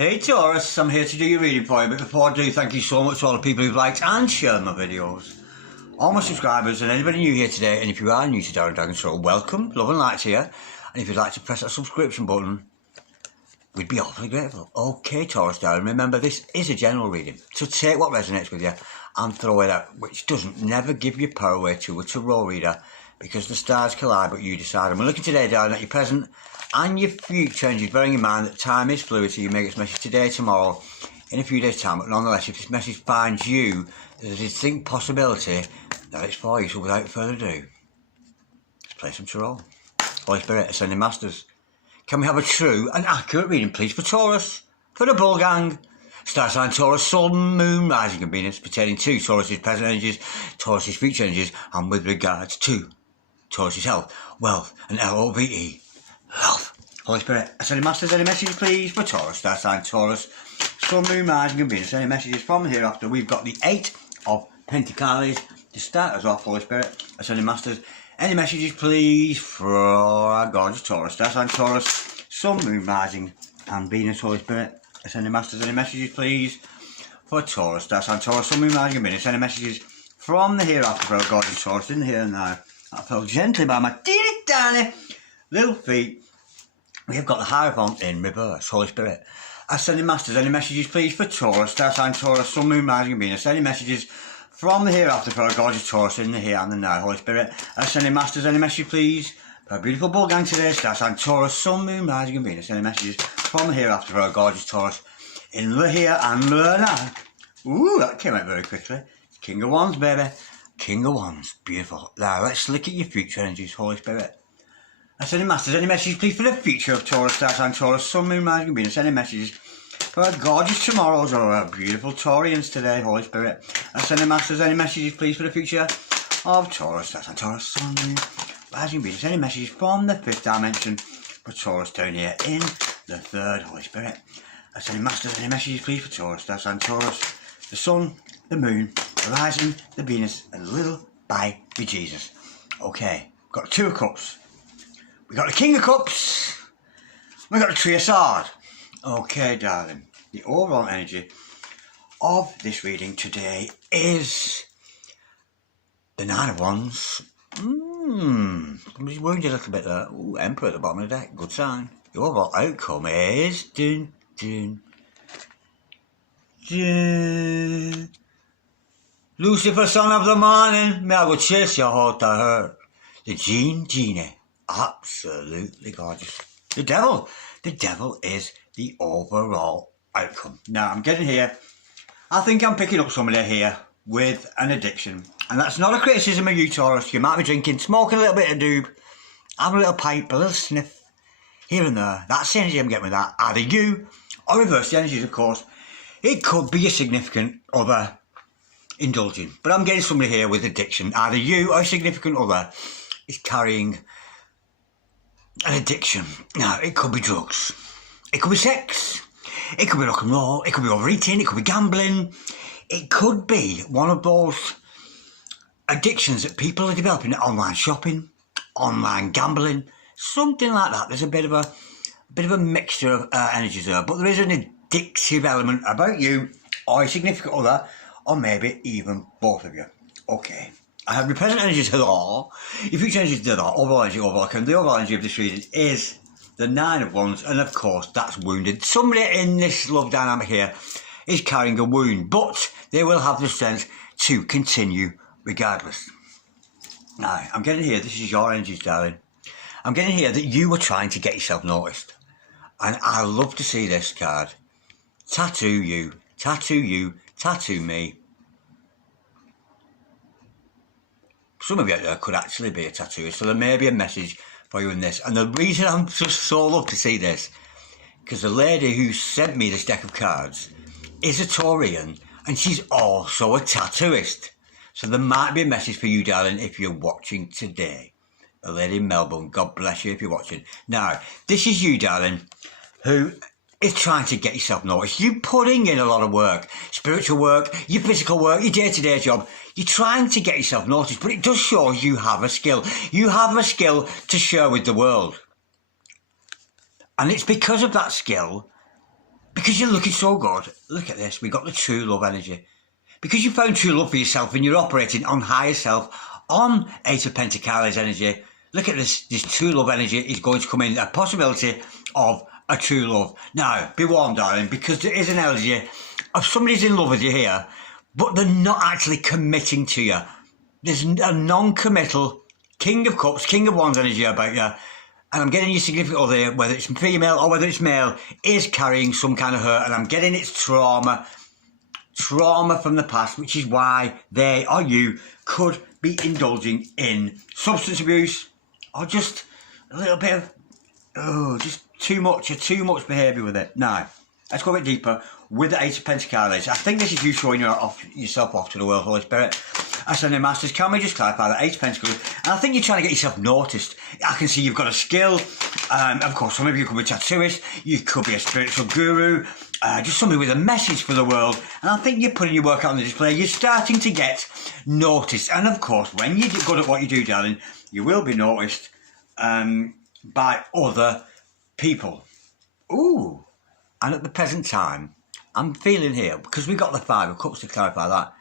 Hey Taurus, I'm here to do your reading for you, but before I do, thank you so much to all the people who've liked and shared my videos. All my subscribers and anybody new here today, and if you are new to Darren Dragon Show, welcome, love and light to you. And if you'd like to press that subscription button, we'd be awfully grateful. Okay Taurus darling, remember this is a general reading, so take what resonates with you and throw it out, which doesn't never give your power away to a tarot reader, because the stars collide but you decide. And we're looking today darling at your present and your future, and just bearing in mind that time is fluid, so you may get this message today, tomorrow, in a few days time, but nonetheless, if this message finds you, there's a distinct possibility that it's for you. So without further ado, let's play some tarot. Holy Spirit, Ascending Masters, can we have a true and accurate reading please for Taurus, for the Bull Gang? Star sign Taurus, Sun, Moon, Rising and Venus, pertaining to Taurus's present energies, Taurus's future energies, and with regards to Taurus's health, wealth and LOVE. Love. Holy Spirit, Ascending Masters, any messages please for Taurus, star sign Taurus, Sun, Moon, Rising and Venus, any messages from hereafter? We've got the 8 of Pentacles to start us off. Holy Spirit, Ascending Masters, any messages please for our gorgeous Taurus, star sign Taurus, Sun, Moon, Rising and Venus. Holy Spirit, Ascending Masters, any messages please for Taurus, star sign Taurus, Sun, Moon, Rising and Venus, any messages from the hereafter for our gorgeous Taurus, in the here and now. I felt gently by my teeny tiny little feet. We have got the Hierophant in reverse. Holy Spirit, Ascending Masters, any messages please for Taurus, star sign Taurus, Sun, Moon, Rising and Venus, any messages from the hereafter for our gorgeous Taurus, in the here and the now. Holy Spirit, Ascending Masters, any message please for our beautiful Bull Gang today, star sign Taurus, Sun, Moon, Rising and Venus, any messages from the hereafter for our gorgeous Taurus, in the here and the now. Ooh, that came out very quickly. King of Wands, baby. King of Wands, beautiful. Now let's look at your future energies. Holy Spirit, Ascending Masters, any messages please for the future of Taurus, star sign Taurus, Sun, Moon, Rising and Venus, any messages for our gorgeous tomorrows or our beautiful Taurians today. Holy Spirit, Ascending Masters, any messages please for the future of Taurus, star sign Taurus, Sun, Moon, Rising and Venus, any messages from the 5th dimension for Taurus down here in the 3rd. Holy Spirit, Ascending Masters, any messages please for Taurus, star sign Taurus, the Sun, the Moon, the Rising, the Venus, and little baby Jesus. Okay, we've got the 2 of Cups. We got the King of Cups. We got the Tree of Swords. Okay, darling. The overall energy of this reading today is the 9 of Wands. Somebody's wounded a little bit there. Ooh, Emperor at the bottom of the deck. Good sign. The overall outcome is Lucifer, son of the morning, may I go chase your heart to her. The Genie. Absolutely gorgeous. The devil is the overall outcome. Now I'm getting here, I think I'm picking up somebody here with an addiction, and that's not a criticism of you Taurus. You might be drinking, smoking a little bit of doob, having a little pipe, a little sniff here and there. That's the energy I'm getting with that. Either you or reverse the energies, of course. It could be a significant other indulging, but I'm getting somebody here with addiction. Either you or a significant other is carrying an addiction. Now, it could be drugs, it could be sex, it could be rock and roll, it could be overeating, it could be gambling, it could be one of those addictions that people are developing, online shopping, online gambling, something like that. There's a bit of a mixture of energies there, but there is an addictive element about you or a significant other, or maybe even both of you. Okay. I have your present energies here, your future energies here, overall energy, overall outcome. The overall energy of this reading is the 9 of Wands, and of course that's wounded. Somebody in this love dynamic here is carrying a wound, but they will have the strength to continue regardless. Now, I'm getting here, this is your energies, darling. I'm getting here that you were trying to get yourself noticed. And I love to see this card. Tattoo you, tattoo me. Some of you out there could actually be a tattooist, so there may be a message for you in this. And the reason I'm just so love to see this, because the lady who sent me this deck of cards is a Taurian, and she's also a tattooist. So there might be a message for you, darling, if you're watching today. The lady in Melbourne, God bless you if you're watching. Now, this is you, darling, who is trying to get yourself noticed. You're putting in a lot of work, spiritual work, your physical work, your day-to-day job. You're trying to get yourself noticed, but it does show you have a skill. You have a skill to share with the world. And it's because of that skill Because you're looking so good. Look at this. We've got the true love energy. Because you found true love for yourself and you're operating on higher self, on Eight of Pentacles energy. Look at this. This true love energy is going to come in. A possibility of a true love. Now, be warned, darling, because there is an energy of somebody's in love with you here, but they're not actually committing to you. There's a non-committal King of Cups, King of Wands energy about you. And I'm getting your significant other, whether it's female or whether it's male, is carrying some kind of hurt. And I'm getting its trauma from the past, which is why they or you could be indulging in substance abuse or just a little bit of, just too much behaviour with it. Now, let's go a bit deeper with the Eight of Pentacles. I think this is you showing yourself off to the world, Holy Spirit. Ascending Masters, can we just clarify that Eight of Pentacles? And I think you're trying to get yourself noticed. I can see you've got a skill. Of course, some of you could be a tattooist. You could be a spiritual guru. Just somebody with a message for the world. And I think you're putting your work out on the display. You're starting to get noticed. And of course, when you're good at what you do, darling, you will be noticed by other people. Ooh. And at the present time, I'm feeling here, because we got the Five of Cups to clarify that,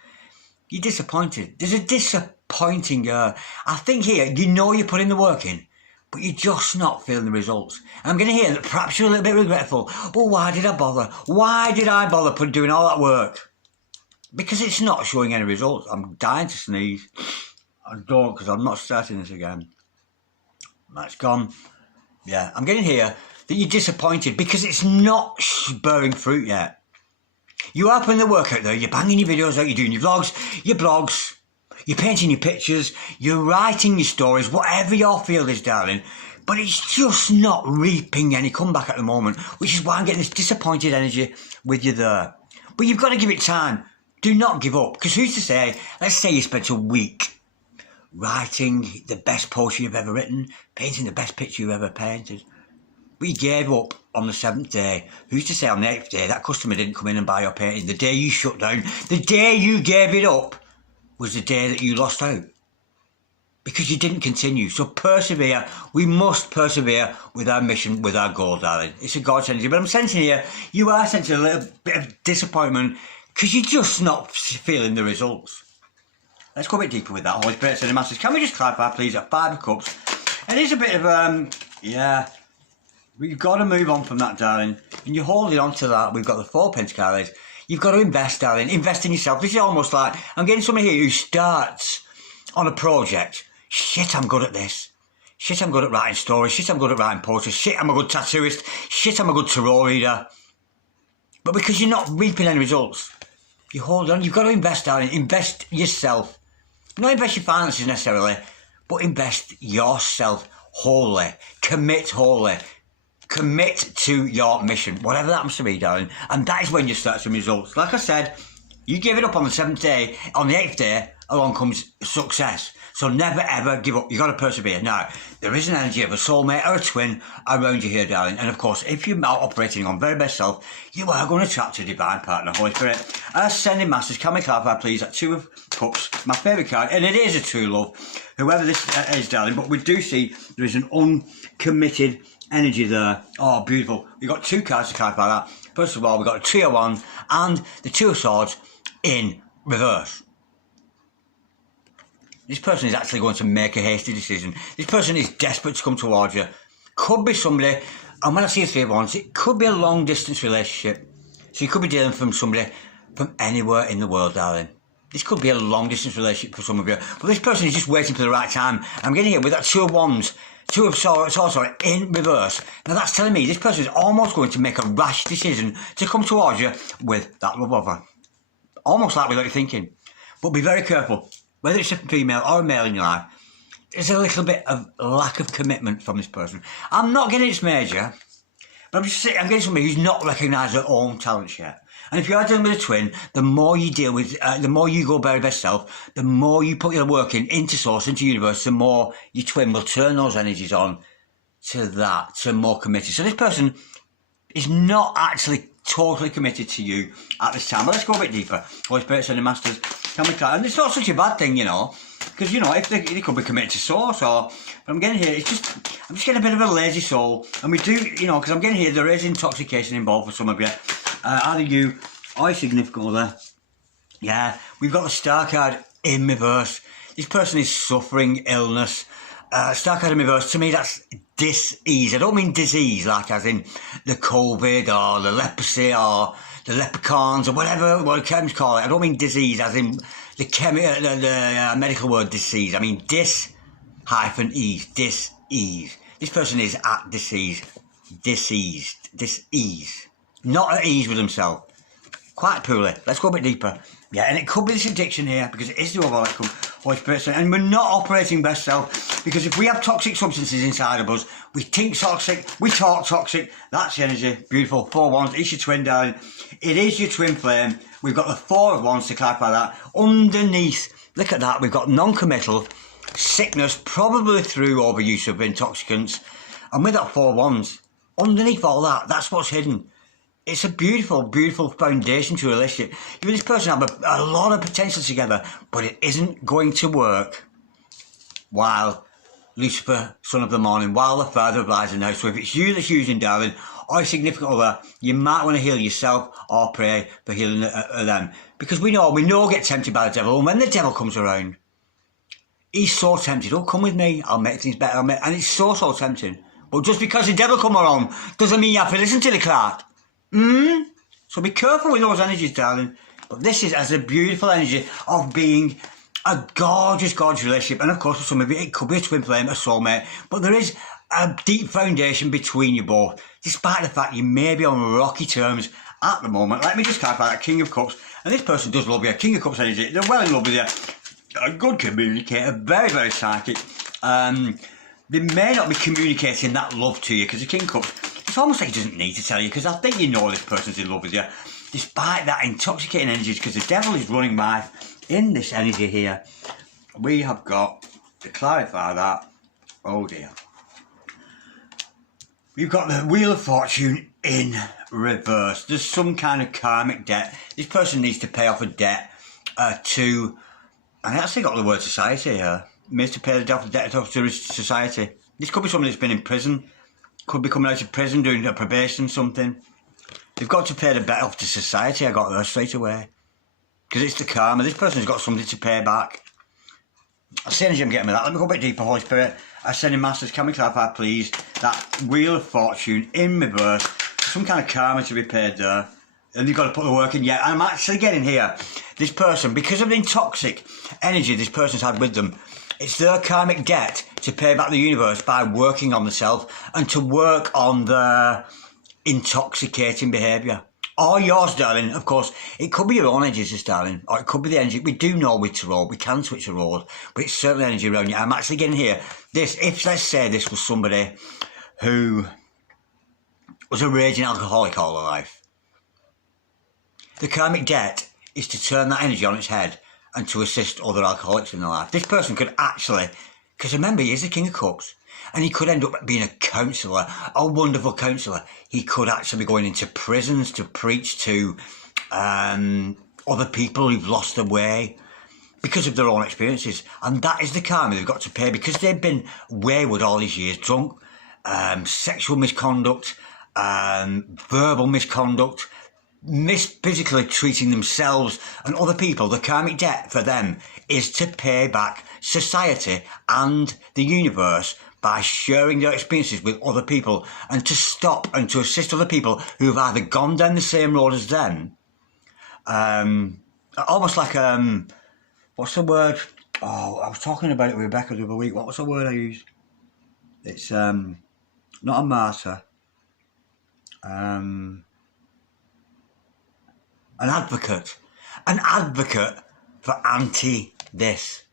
you're disappointed. There's a disappointing, I think here, you know you're putting the work in, but you're just not feeling the results. And I'm going to hear that perhaps you're a little bit regretful. Well, why did I bother? Why did I bother doing all that work? Because it's not showing any results. I'm dying to sneeze. I don't, because I'm not starting this again. That's gone. Yeah, I'm getting here that you're disappointed because it's not bearing fruit yet. You are putting the work out there, you're banging your videos out, you're doing your vlogs, your blogs, you're painting your pictures, you're writing your stories, whatever your field is, darling, but it's just not reaping any comeback at the moment, which is why I'm getting this disappointed energy with you there. But you've got to give it time. Do not give up, because who's to say, let's say you spent a week writing the best post you've ever written, painting the best picture you've ever painted. But you gave up on the 7th day. Who's to say on the 8th day that customer didn't come in and buy your painting? The day you shut down, the day you gave it up, was the day that you lost out. Because you didn't continue. So persevere. We must persevere with our mission, with our goal, darling. It's a God's energy. But I'm sensing here, you are sensing a little bit of disappointment because you're just not feeling the results. Let's go a bit deeper with that. Holy Spirit, Ascending Masters, can we just clarify, please, at Five of Cups? It is a bit of, yeah... We've got to move on from that, darling. And you're holding on to that. We've got the Four of Pentacles. You've got to invest, darling. Invest in yourself. This is almost like, I'm getting somebody here who starts on a project. Shit, I'm good at this. Shit, I'm good at writing stories. Shit, I'm good at writing poetry. Shit, I'm a good tattooist. Shit, I'm a good tarot reader. But because you're not reaping any results, you hold on. You've got to invest, darling. Invest yourself. Not invest your finances necessarily, but invest yourself wholly. Commit wholly. Commit to your mission, whatever that happens to be, darling. And that is when you start some results. Like I said, you gave it up on the 7th day. On the 8th day, along comes success. So never, ever give up. You've got to persevere. Now, there is an energy of a soulmate or a twin around you here, darling. And of course, if you're operating on very best self, you are going to attract a divine partner, Holy Spirit. Ascending Masters, can we clarify, please, at Two of Cups, my favourite card, and it is a true love, whoever this is, darling. But we do see there is an uncommitted energy there. Oh, beautiful. We've got two cards to clarify that. First of all, we've got a Trio of Wands and the Two of Swords in reverse. This person is actually going to make a hasty decision. This person is desperate to come towards you. Could be somebody, and when I see a Three of Wands, it could be a long distance relationship. So you could be dealing from somebody from anywhere in the world, darling. This could be a long distance relationship for some of you. But this person is just waiting for the right time. I'm getting here with that Two of Wands. Two of Swords in reverse. Now that's telling me this person is almost going to make a rash decision to come towards you with that love offer. Almost like without you thinking. But be very careful. Whether it's a female or a male in your life, there's a little bit of lack of commitment from this person. I'm not getting it's major, but I'm getting somebody who's not recognised their own talents yet. And if you are dealing with a twin, the more you deal with, the more you go very best self, the more you put your work into source, into universe, the more your twin will turn those energies on to that, to more committed. So this person is not actually totally committed to you at this time. But let's go a bit deeper. Holy Spirit, Ascending Masters, can we clarify? And it's not such a bad thing, you know, because, you know, if they could be committed to source or, but I'm getting here, it's just, I'm just getting a bit of a lazy soul. And we do, you know, because I'm getting here, there is intoxication involved for some of you. Either you or your significant other. Yeah, we've got the star card in reverse. This person is suffering illness. Star card in reverse, to me that's dis-ease. I don't mean disease, like as in the COVID or the leprosy or the leprechauns or whatever what chemists call it. I don't mean disease as in the medical word disease. I mean dis-ease, dis-ease. This person is at disease. Not at ease with himself. Quite poorly. Let's go a bit deeper. Yeah, and it could be this addiction here, because it is the overall outcome, Holy Spirit, and we're not operating best self, because if we have toxic substances inside of us, we think toxic, we talk toxic, that's the energy. Beautiful. 4 wands, it's your twin, darling. It is your twin flame. We've got the 4 of wands to clarify that. Underneath, look at that, we've got non-committal, sickness, probably through overuse of intoxicants, and with that 4 wands, underneath all that, that's what's hidden. It's a beautiful, beautiful foundation to a relationship. You and this person have a lot of potential together, but it isn't going to work while Lucifer, son of the morning, while the father of lies in the house. So if it's you that's using, darling, or a significant other, you might want to heal yourself or pray for healing them. Because we know get tempted by the devil. And when the devil comes around, he's so tempted. Oh, come with me, I'll make things better. And it's so tempting. But just because the devil come around doesn't mean you have to listen to the clerk. So be careful with those energies, darling. But this is as a beautiful energy of being a gorgeous, gorgeous relationship. And of course, for some of you, it could be a twin flame, a soulmate. But there is a deep foundation between you both, despite the fact you may be on rocky terms at the moment. Let me just clarify that King of Cups. And this person does love you. King of Cups energy. They're well in love with you. A good communicator. Very, very psychic. They may not be communicating that love to you, because the King of Cups, it's almost like he doesn't need to tell you, because I think you know this person's in love with you, despite that intoxicating energy, because the devil is running by in this energy here. We have got to clarify that. Oh dear. We've got the Wheel of Fortune in reverse. There's some kind of karmic debt. This person needs to pay off a debt to, and I actually got the word society here. Needs to pay the debt off to society. This could be someone that's been in prison. Could be coming out of prison, doing a probation, something. They've got to pay the debt off to society. I got there straight away. Because it's the karma. This person's got something to pay back. I'll see energy I'm getting with that. Let me go a bit deeper, Holy Spirit. Ascending Masters, can we clarify, please, that Wheel of Fortune in reverse. Some kind of karma to be paid there. And you've got to put the work in. Yeah, I'm actually getting here. This person, because of the toxic energy this person's had with them, it's their karmic debt to pay back the universe by working on themselves and to work on their intoxicating behaviour. Or yours, darling, of course. It could be your own energies, darling, or it could be the energy. We do know which road. We can switch a road, but it's certainly energy around you. I'm actually getting here. If let's say this was somebody who was a raging alcoholic all their life, the karmic debt is to turn that energy on its head and to assist other alcoholics in their life. This person could actually, because remember, he is the King of Cups, and he could end up being a counsellor, a wonderful counsellor. He could actually be going into prisons to preach to other people who've lost their way because of their own experiences. And that is the karma they've got to pay, because they've been wayward all these years, drunk, sexual misconduct, verbal misconduct, physically treating themselves and other people. The karmic debt for them is to pay back society and the universe by sharing their experiences with other people, and to stop and to assist other people who have either gone down the same road as them, almost like what's the word? Oh, I was talking about it with Rebecca the other week. What was the word I used? It's not a martyr. An advocate for anti-this.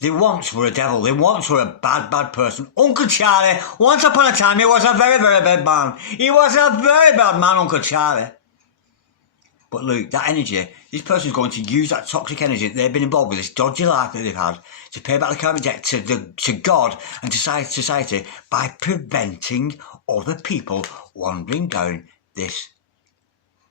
They once were a devil. They once were a bad, bad person. Uncle Charlie, once upon a time, he was a very, very bad man. He was a very bad man, Uncle Charlie. But look, that energy, this person's going to use that toxic energy that they've been involved with, this dodgy life that they've had, to pay back the karmic debt to God and to society by preventing other people wandering down this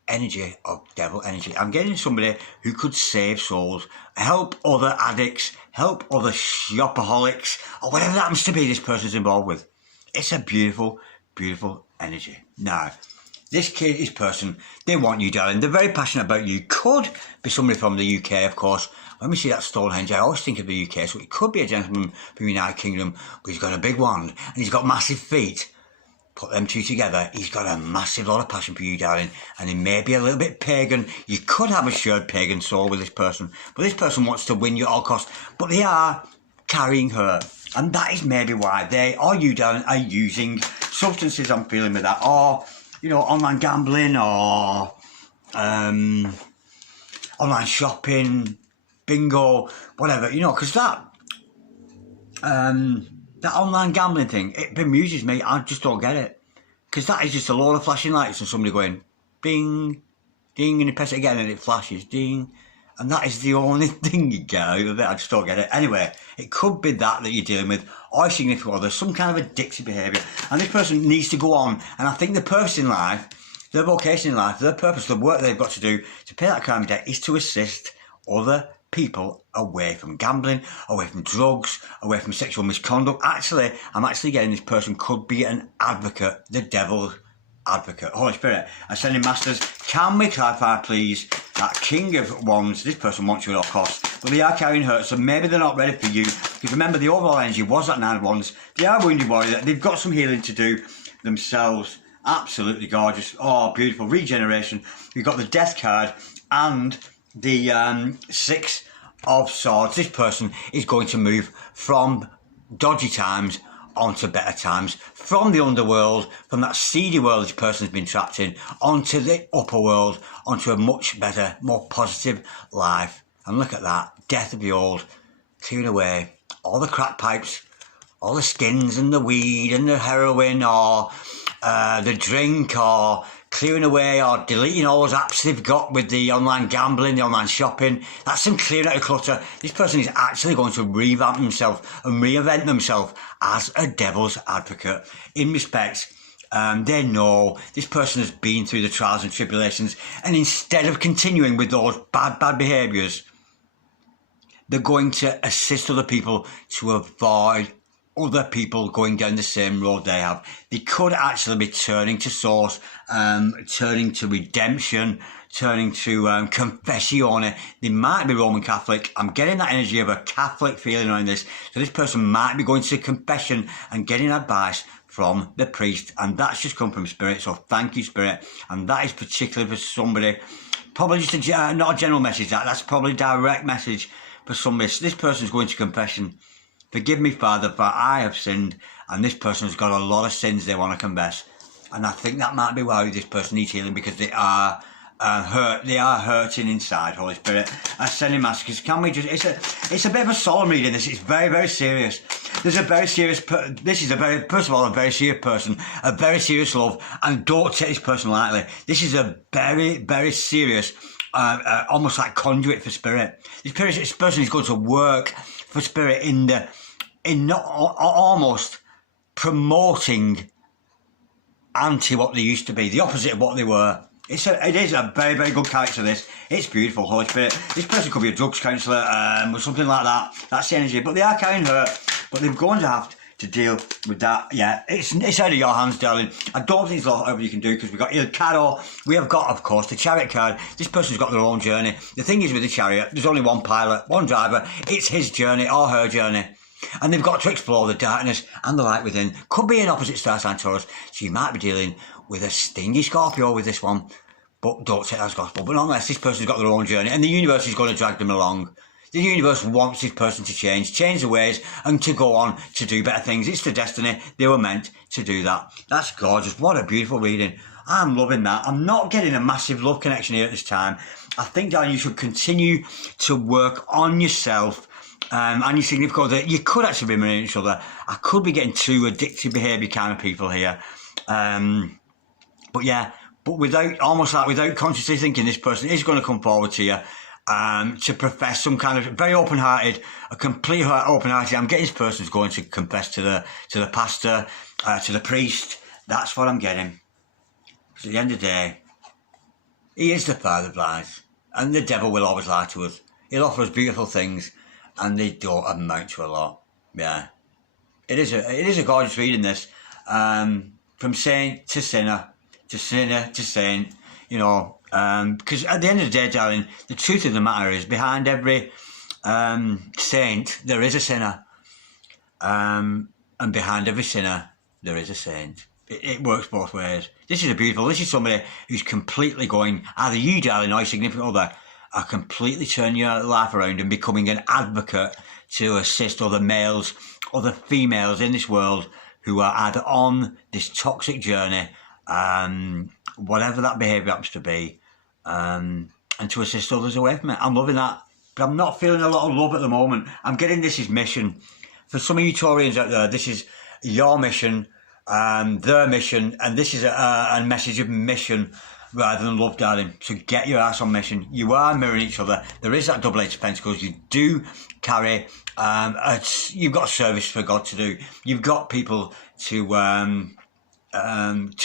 energy of devil energy. I'm getting somebody who could save souls, help other addicts, help other shopaholics, or whatever that happens to be this person's involved with. It's a beautiful, beautiful energy. Now, this person, they want you, darling. They're very passionate about you. Could be somebody from the UK, of course. When we see that Stonehenge, I always think of the UK. So it could be a gentleman from the United Kingdom, but he's got a big wand and he's got massive feet. Put them two together, he's got a massive lot of passion for you, darling, and he may be a little bit pagan. You could have a shared pagan soul with this person, but this person wants to win you at all costs, but they are carrying her, and that is maybe why they, or you, darling, are using substances. I'm feeling with that, or, you know, online gambling, or online shopping, bingo, whatever, you know, because that online gambling thing, it bemuses me. I just don't get it. Because that is just a load of flashing lights and somebody going, ding, ding, and you press it again and it flashes, ding. And that is the only thing you get out of it. I just don't get it. Anyway, it could be that you're dealing with, or a significant other, some kind of addictive behaviour. And this person needs to go on. And I think the purpose in life, their vocation in life, their purpose, the work they've got to do to pay that karmic debt is to assist other people away from gambling, away from drugs, away from sexual misconduct. Actually, I'm actually getting this person could be an advocate, the devil's advocate. Holy Spirit, Ascending Masters, can we clarify, please, that King of Wands, this person wants you at all costs, but they are carrying hurt, so maybe they're not ready for you. Because remember, the overall energy was that Nine of Wands. They are wounded warrior. They've got some healing to do themselves. Absolutely gorgeous. Oh, beautiful. Regeneration. You've got the Death card and the Six of Swords. This person is going to move from dodgy times onto better times, from the underworld, from that seedy world this person has been trapped in, onto the upper world, onto a much better, more positive life. And look at that, death of the old, clearing away all the crack pipes, all the skins and the weed and the heroin, or the drink, or clearing away or deleting all those apps they've got with the online gambling, the online shopping. That's some clearing out of clutter. This person is actually going to revamp themselves and reinvent themselves as a devil's advocate. In respect, they know this person has been through the trials and tribulations, and instead of continuing with those bad behaviours, they're going to assist other people to avoid other people going down the same road they have. They could actually be turning to source, turning to redemption, turning to confessione. They might be Roman Catholic. I'm getting that energy of a Catholic feeling around this. So this person might be going to confession and getting advice from the priest, and that's just come from Spirit. So thank you, Spirit. And that is particularly for somebody, probably just not a general message, that's probably a direct message for somebody. So this person's going to confession. Forgive me, Father, for I have sinned, and this person has got a lot of sins they want to confess. And I think that might be why this person needs healing, because they are hurt. They are hurting inside, Holy Spirit. Ascending Masters, can we just... It's a bit of a solemn reading, this. It's very, very serious. There's a very serious... This is a very... First of all, a very serious person, a very serious love, and don't take this person lightly. This is a very, very serious... almost like conduit for Spirit. This person is going to work for Spirit in almost promoting anti what they used to be, the opposite of what they were. It is a very, very good character, this. It's beautiful, Holy Spirit. This person could be a drugs counsellor or something like that. That's the energy. But they are carrying hurt. But they're going to have to deal with that. Yeah, it's out of your hands, darling. I don't think there's a lot you can do, because we've got Il Caro. We have got, of course, the Chariot card. This person's got their own journey. The thing is with the Chariot, there's only one pilot, one driver. It's his journey or her journey. And they've got to explore the darkness and the light within. Could be an opposite star sign, Taurus. So you might be dealing with a stingy Scorpio with this one. But don't take that as gospel. But unless this person's got their own journey, and the universe is going to drag them along. The universe wants this person to change their ways, and to go on to do better things. It's the destiny. They were meant to do that. That's gorgeous. What a beautiful reading. I'm loving that. I'm not getting a massive love connection here at this time. I think, darling, you should continue to work on yourself and your significant other. You could actually be marrying each other. I could be getting two addictive behaviour kind of people here. But yeah, but without consciously thinking, this person is going to come forward to you. To profess some kind of very open-hearted, a complete open-hearted. I'm getting this person's going to confess to the pastor, to the priest. That's what I'm getting. Because at the end of the day, he is the father of lies, and the devil will always lie to us. He'll offer us beautiful things, and they don't amount to a lot. Yeah, it is a gorgeous reading, this. from saint to sinner to saint, you know, because at the end of the day, darling, the truth of the matter is behind every saint there is a sinner, and behind every sinner there is a saint. It works both ways. This is somebody who's completely going, either you, darling, or your significant other, are completely turning your life around and becoming an advocate to assist other males, other females in this world who are either on this toxic journey, whatever that behaviour happens to be, and to assist others away from it. I'm loving that, but I'm not feeling a lot of love at the moment. I'm getting this is mission. For some of you Taurians out there, this is your mission, their mission, and this is a message of mission rather than love, darling. So get your ass on mission. You are mirroring each other. There is that double Eight of Pentacles. You do carry, you've got a service for God to do. You've got people to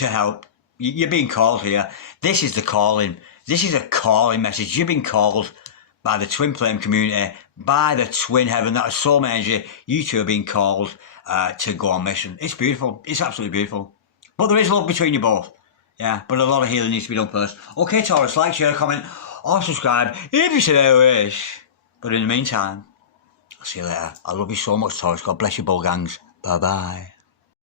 help. You're being called here. This is the calling. This is a calling message. You've been called by the twin flame community, by the twin heaven, that is soulmate energy. You two are being called to go on mission. It's beautiful. It's absolutely beautiful. But there is love between you both. Yeah, but a lot of healing needs to be done first. Okay, Taurus, like, share, comment, or subscribe if you so wish. But in the meantime, I'll see you later. I love you so much, Taurus. God bless you, bull gangs. Bye-bye.